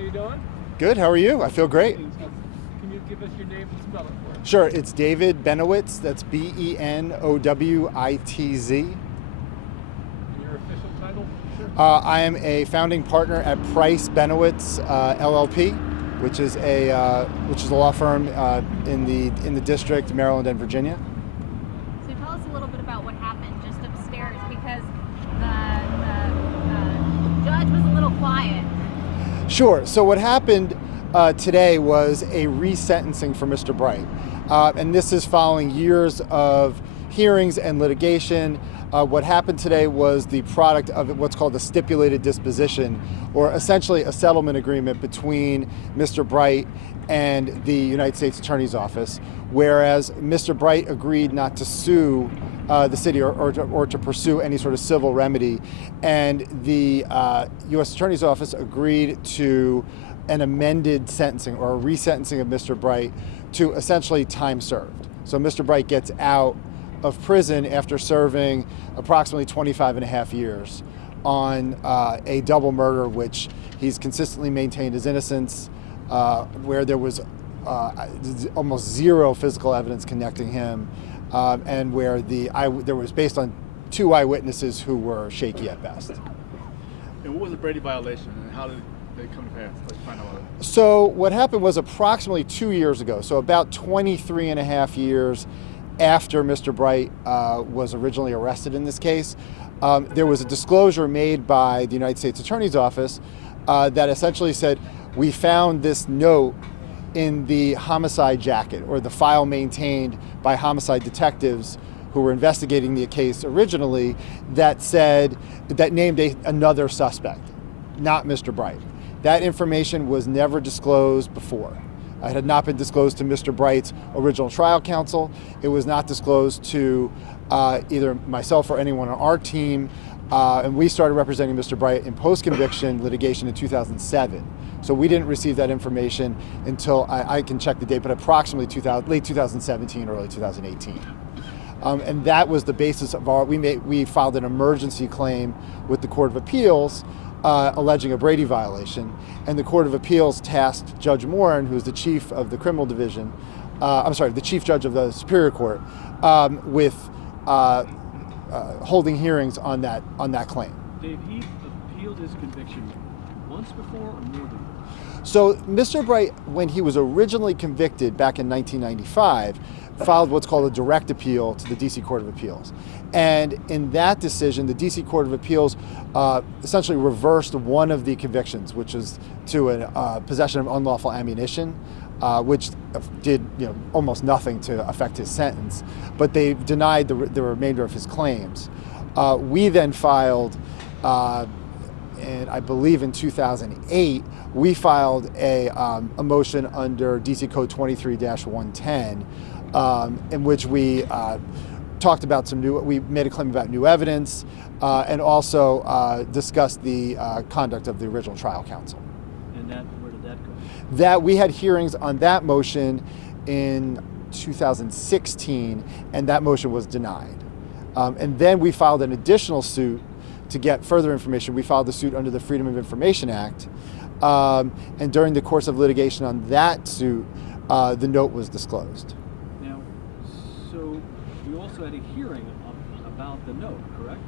you doing? Good, how are you? I feel great. Can you give us your name and spell it for us? Sure, it's David Benowitz, that's Benowitz. And your official title? Sure. I am a founding partner at Price Benowitz LLP, which is a law firm in the district, Maryland and Virginia. So tell us a little bit about what happened just upstairs, because the judge was a little quiet. Sure. So what happened today was a resentencing for Mr. Bright. And this is following years of hearings and litigation. What happened today was the product of what's called a stipulated disposition, or essentially a settlement agreement between Mr. Bright and the United States Attorney's Office, whereas Mr. Bright agreed not to sue the city or to pursue any sort of civil remedy, and the U.S. Attorney's Office agreed to an amended sentencing or a resentencing of Mr. Bright to essentially time served. So Mr. Bright gets out of prison after serving approximately 25 and a half years on a double murder, which he's consistently maintained his innocence, where there was almost zero physical evidence connecting him, and where there was based on two eyewitnesses who were shaky at best. And what was the Brady violation, and how did they come to pass? Let's find out about it. So what happened was approximately 2 years ago, so about 23 and a half years after Mr. Bright was originally arrested in this case, there was a disclosure made by the United States Attorney's Office that essentially said, we found this note in the homicide jacket, or the file maintained by homicide detectives who were investigating the case originally, that named another suspect, not Mr. Bright. That information was never disclosed before. It had not been disclosed to Mr. Bright's original trial counsel. It was not disclosed to either myself or anyone on our team. And we started representing Mr. Bright in post-conviction litigation in 2007. So we didn't receive that information until, I can check the date, but approximately late 2017, early 2018. And that was the basis of we filed an emergency claim with the Court of Appeals alleging a Brady violation, and the Court of Appeals tasked Judge Morin, who's the chief of the criminal division, the chief judge of the Superior Court, with holding hearings on that claim. Dave, he appealed his conviction once before or more than once? So Mr. Bright, when he was originally convicted back in 1995, filed what's called a direct appeal to the D.C. Court of Appeals. And in that decision, the D.C. Court of Appeals essentially reversed one of the convictions, which is to a possession of unlawful ammunition, which did almost nothing to affect his sentence, but they denied the remainder of his claims. We then filed, and I believe in 2008, we filed a motion under D.C. Code 23-110, in which we talked about we made a claim about new evidence, and also discussed the conduct of the original trial counsel. And where did that go? That we had hearings on that motion in 2016, and that motion was denied. And then we filed an additional suit to get further information. We filed the suit under the Freedom of Information Act, and during the course of litigation on that suit, the note was disclosed. Now, so you also had a hearing about the note, correct?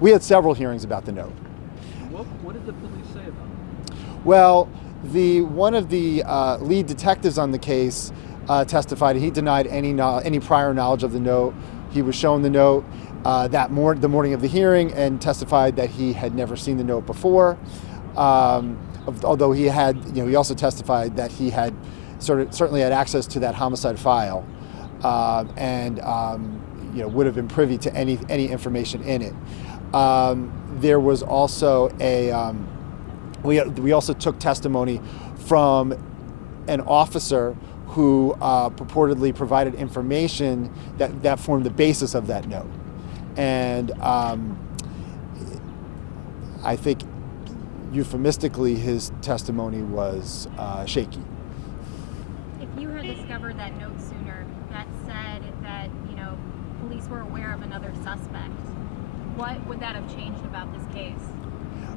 We had several hearings about the note. What did the police say about it? Well, one of the lead detectives on the case testified he denied any prior knowledge of the note. He was shown the note the morning of the hearing, and testified that he had never seen the note before. Although he had, he also testified that he had certainly had access to that homicide file, and would have been privy to any information in it. There was also we also took testimony from an officer who purportedly provided information that formed the basis of that note. And I think euphemistically his testimony was shaky. If you had discovered that note sooner that said that, police were aware of another suspect, what would that have changed about this case?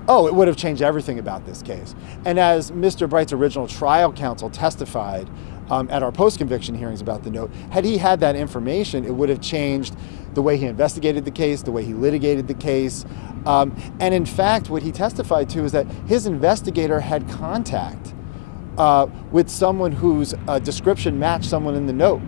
Oh, it would have changed everything about this case. And as Mr. Bright's original trial counsel testified at our post-conviction hearings about the note, had he had that information, it would have changed the way he investigated the case, the way he litigated the case. And in fact, what he testified to is that his investigator had contact with someone whose description matched someone in the note,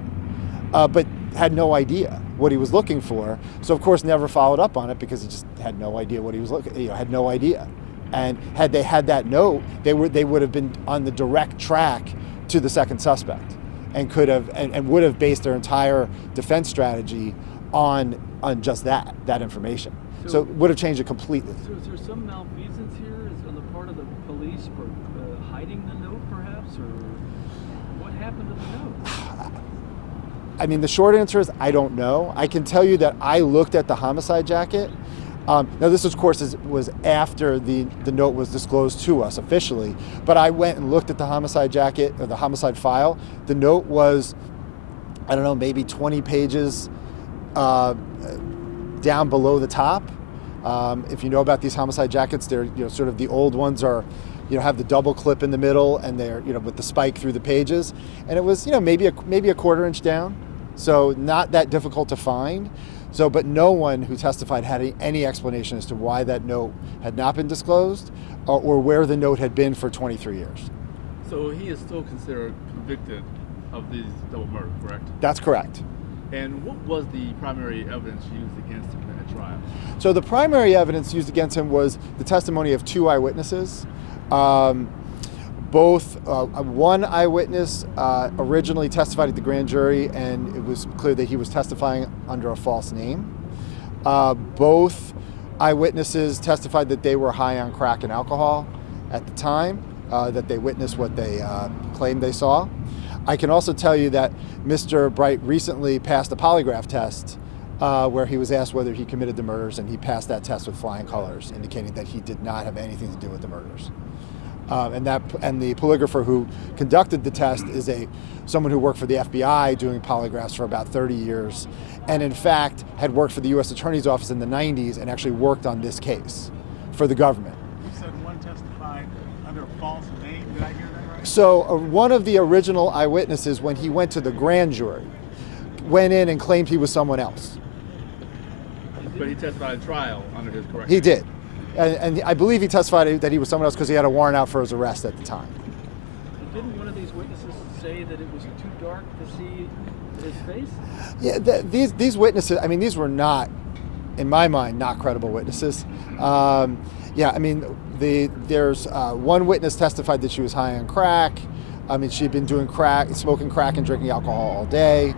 but had no idea what he was looking for. So of course never followed up on it because he just had no idea what he was looking, had no idea. And had they had that note, they would have been on the direct track to the second suspect and could have and would have based their entire defense strategy on just that information. So it would have changed it completely. So is there some malfeasance here? Is on the part of the police for hiding the note, perhaps, or what happened to the note? I mean, the short answer is I don't know. I can tell you that I looked at the homicide jacket. Now, this, of course, was after the note was disclosed to us officially, but I went and looked at the homicide jacket, or the homicide file. The note was, I don't know, maybe 20 pages down below the top. If you know about these homicide jackets, they're sort of the old ones are, have the double clip in the middle, and they're with the spike through the pages, and it was maybe a quarter inch down, so not that difficult to find. So, but no one who testified had any explanation as to why that note had not been disclosed, or where the note had been for 23 years. So he is still considered convicted of these double murders, correct? That's correct. And what was the primary evidence used against him in the trial? So the primary evidence used against him was the testimony of two eyewitnesses. One eyewitness originally testified at the grand jury, and it was clear that he was testifying under a false name. Both eyewitnesses testified that they were high on crack and alcohol at the time, that they witnessed what they claimed they saw. I can also tell you that Mr. Bright recently passed a polygraph test where he was asked whether he committed the murders, and he passed that test with flying colors, indicating that he did not have anything to do with the murders. And the polygrapher who conducted the test is someone who worked for the FBI doing polygraphs for about 30 years, and in fact had worked for the U.S. Attorney's Office in the 90s and actually worked on this case for the government. You said one testified under a false name. Did I hear that right? So one of the original eyewitnesses, when he went to the grand jury, went in and claimed he was someone else. But he testified in trial under his correct He name. did. And I believe he testified that he was someone else because he had a warrant out for his arrest at the time. And didn't one of these witnesses say that it was too dark to see his face? Yeah, these witnesses, I mean, these were not, in my mind, not credible witnesses. There's one witness testified that she was high on crack. I mean, she'd been smoking crack and drinking alcohol all day.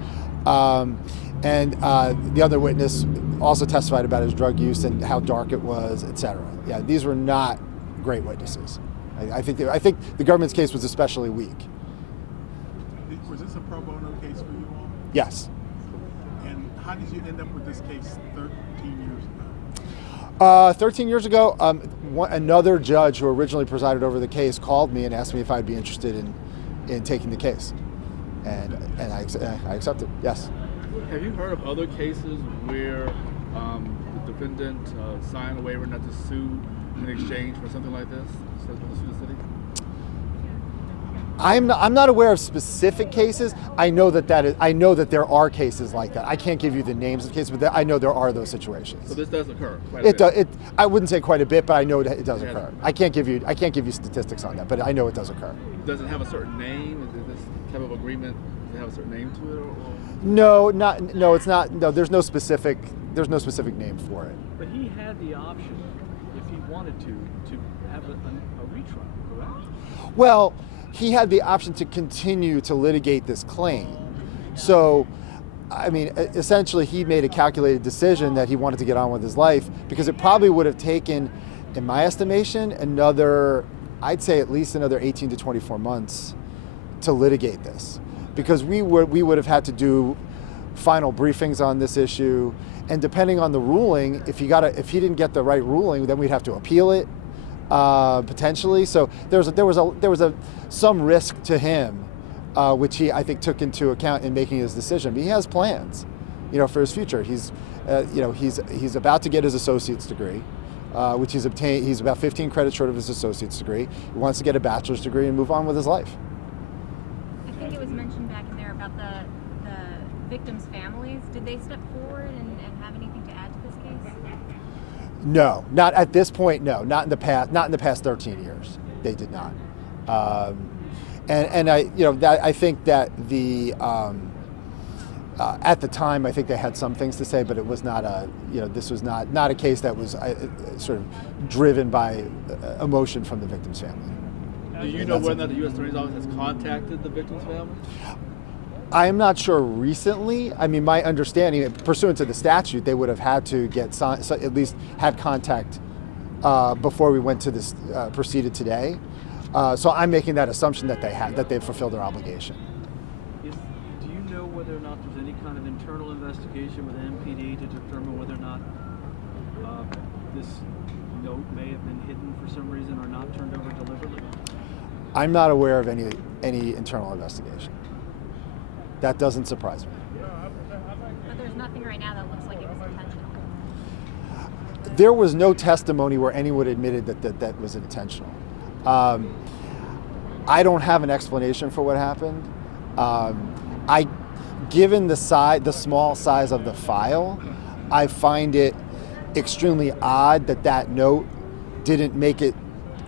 And the other witness also testified about his drug use and how dark it was, etc. Yeah, these were not great witnesses. I think the government's case was especially weak. Was this a pro bono case for you all? Yes. And how did you end up with this case 13 years ago? 13 years ago, another judge who originally presided over the case called me and asked me if I'd be interested in taking the case, and I accepted. Yes. Have you heard of other cases where the defendant signed a waiver not to sue in exchange for something like this? So to sue the city? I'm not aware of specific cases. I know that there are cases like that. I can't give you the names of cases, but I know there are those situations. So this does occur quite a bit. I wouldn't say quite a bit, but I know that it does Yeah. occur. I can't give you statistics on that, but I know it does occur. Does it have a certain name? Is this type of agreement, does it have a certain name to it? Or? No, it's not. No, there's no specific name for it. But he had the option, if he wanted to have a retrial, correct? Well, he had the option to continue to litigate this claim. So, I mean, essentially he made a calculated decision that he wanted to get on with his life, because it probably would have taken, in my estimation, I'd say at least another 18 to 24 months to litigate this. Because we would have had to do final briefings on this issue, and depending on the ruling, if he didn't get the right ruling, then we'd have to appeal it potentially. So there was some risk to him, which he, I think, took into account in making his decision. But he has plans, for his future. He's about to get his associate's degree. which he's obtained. He's about 15 credits short of his associate's degree. He wants to get a bachelor's degree and move on with his life. I think it was mentioned back in there about the victims' families. Did they step forward and have anything to add to this case? No, not at this point. No, not in the past. Not in the past 13 years. They did not. And I, I think that the at the time, I think they had some things to say, but it was not this was not a case that was sort of driven by emotion from the victim's family. Do you know whether the U.S. Attorney's Office has contacted the victim's family? I am not sure recently. I mean, my understanding, pursuant to the statute, they would have had to get at least had contact before we went to this proceeded today. So I'm making that assumption that they've fulfilled their obligation. Do you know whether or not there's any kind of internal investigation with MPD to determine whether or not this note may have been hidden for some reason or not turned over deliberately? I'm not aware of any internal investigation. That doesn't surprise me. But there's nothing right now that looks like it was intentional. There was no testimony where anyone admitted that was intentional. I don't have an explanation for what happened. Given the small size of the file, I find it extremely odd that note didn't make it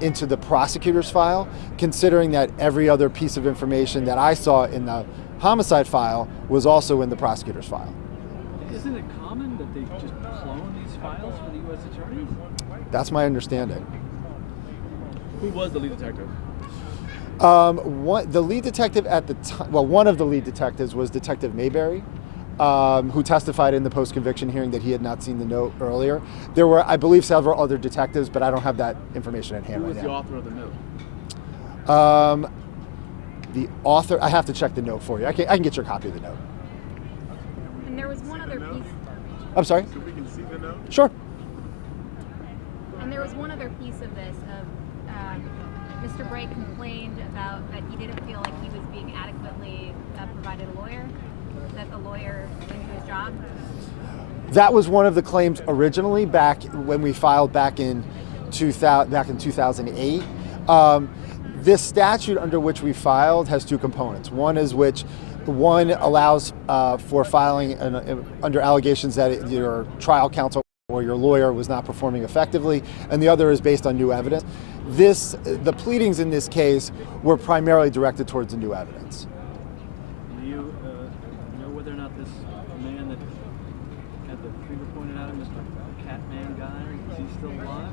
into the prosecutor's file, considering that every other piece of information that I saw in the homicide file was also in the prosecutor's file. Isn't it common that they just clone these files for the U.S. attorneys? That's my understanding. Who was the lead detective? The lead detective at the time, one of the lead detectives was Detective Mayberry, who testified in the post-conviction hearing that he had not seen the note earlier. There were, I believe, several other detectives, but I don't have that information at hand Who right was now. the author of the note? The author, I have to check the note for you. I can get your copy of the note. And there was one other piece. I'm sorry? So we can see the note? Sure. And there was one other piece of this. Mr. Bright complained about that he didn't feel like he was being adequately provided a lawyer, that the lawyer didn't do his job. That was one of the claims originally back when we filed back in 2008. This statute under which we filed has two components. One allows for filing under allegations that your trial counsel or your lawyer was not performing effectively, and the other is based on new evidence. The pleadings in this case were primarily directed towards the new evidence. Do you know whether or not this man that had the finger pointed at him, Mr. Catman guy, is he still alive?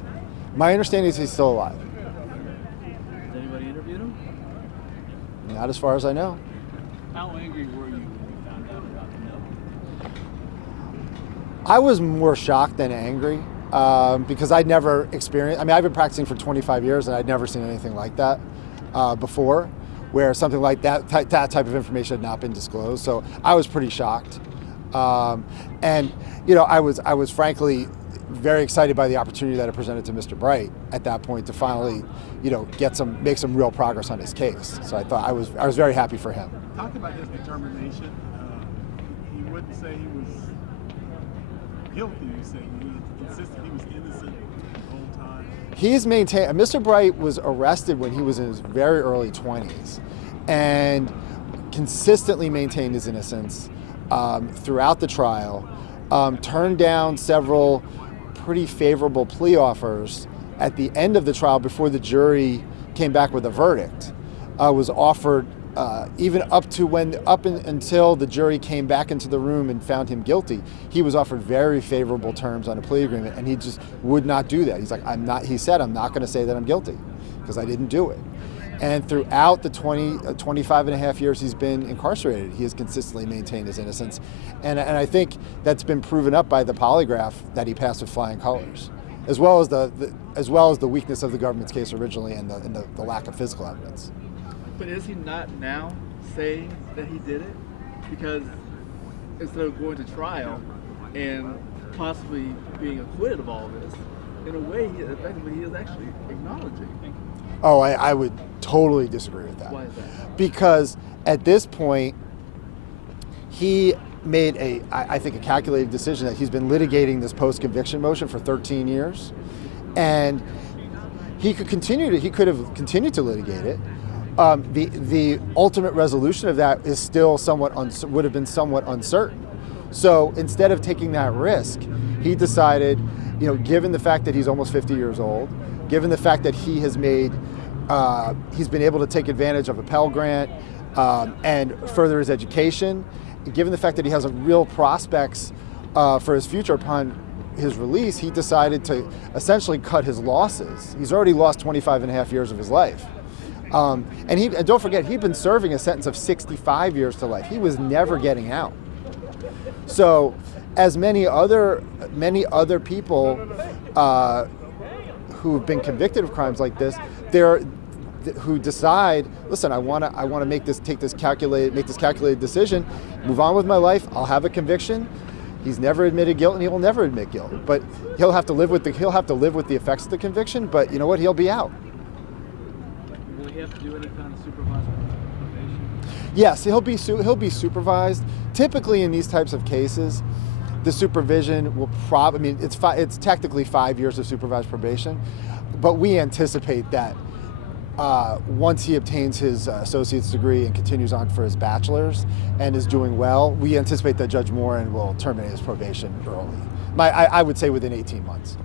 My understanding is he's still alive. Has anybody interviewed him? Not as far as I know. How angry were you when you found out about the note? I was more shocked than angry because I'd never experienced, I've been practicing for 25 years and I'd never seen anything like that before, where something like that type of information had not been disclosed. So I was pretty shocked. And I was frankly very excited by the opportunity that it presented to Mr. Bright at that point to finally, make some real progress on his case. So I was very happy for him. Talk about his determination. He wouldn't say he was guilty. You say he insisted he was innocent the whole time. He's maintained. Mr. Bright was arrested when he was in his very early 20s, and consistently maintained his innocence throughout the trial. Turned down several pretty favorable plea offers at the end of the trial before the jury came back with a verdict. Was offered even until the jury came back into the room and found him guilty. He was offered very favorable terms on a plea agreement, and he just would not do that. He's like, he said, I'm not going to say that I'm guilty because I didn't do it. And throughout the 25 and a half years he's been incarcerated, he has consistently maintained his innocence. And I think that's been proven up by the polygraph that he passed with flying colors, as well as the weakness of the government's case originally and the lack of physical evidence. But is he not now saying that he did it? Because instead of going to trial and possibly being acquitted of all this, in a way, he is actually acknowledging. Oh, I would totally disagree with that. Why is that? Because at this point, he made I think a calculated decision that he's been litigating this post-conviction motion for 13 years. and he could have continued to litigate it. The ultimate resolution of that is still would have been somewhat uncertain. So instead of taking that risk, he decided, given the fact that he's almost 50 years old, given the fact that he has he's been able to take advantage of a Pell Grant and further his education, given the fact that he has real prospects for his future upon his release, he decided to essentially cut his losses. He's already lost 25 and a half years of his life. And don't forget, he'd been serving a sentence of 65 years to life. He was never getting out. So, as many other people who've been convicted of crimes like this, who decide, listen, I want to make this calculated decision, move on with my life. I'll have a conviction. He's never admitted guilt, and he will never admit guilt. But he'll have to live with the effects of the conviction. But you know what? He'll be out. Will he have to do any kind of supervised probation? Yes, he'll be supervised. Typically, in these types of cases, the supervision will it's technically 5 years of supervised probation, but we anticipate that once he obtains his associate's degree and continues on for his bachelor's and is doing well, we anticipate that Judge Moran will terminate his probation early. I would say within 18 months.